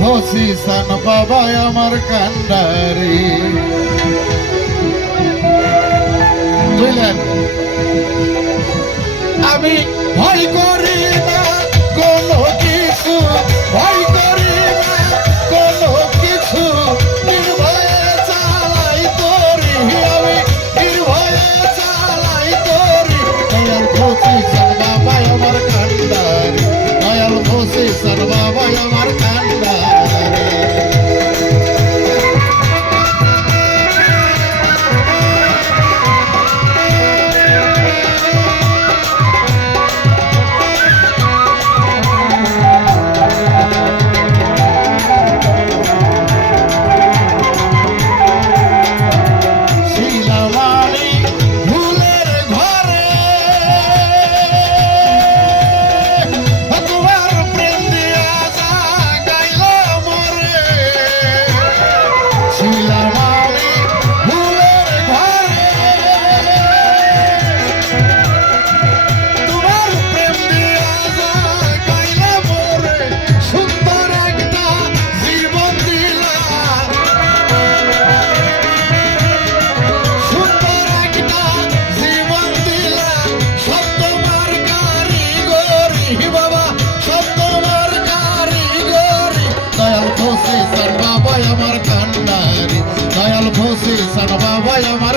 ফসিসান বাবা আমার কান্ডারি। বুঝলেন? আমি ভয় করি। আমার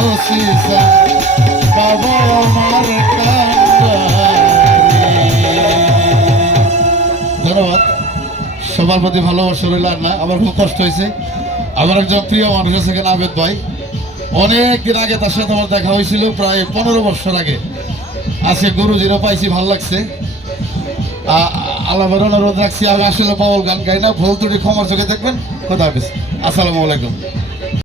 আমার ধন্যবাদ। সবার প্রতি ভালোবাসা রইল না, আমার খুব কষ্ট হয়েছে। আমার একজন প্রিয় মানুষ আছে কেন আবেদ ভাই। অনেক দিন আগে তার সাথে আমার দেখা হয়েছিল, প্রায় পনেরো বছর আগে। আজকে গুরুজিরও পাইছি, ভালো লাগছে। আল্লাহ অনুরোধ রাখছি, আমি আসলে পাওয়াল গান গাই না, ভুল তুটি ক্ষমার চোখে দেখবেন। কথা হাফিজ। আসসালামু আলাইকুম।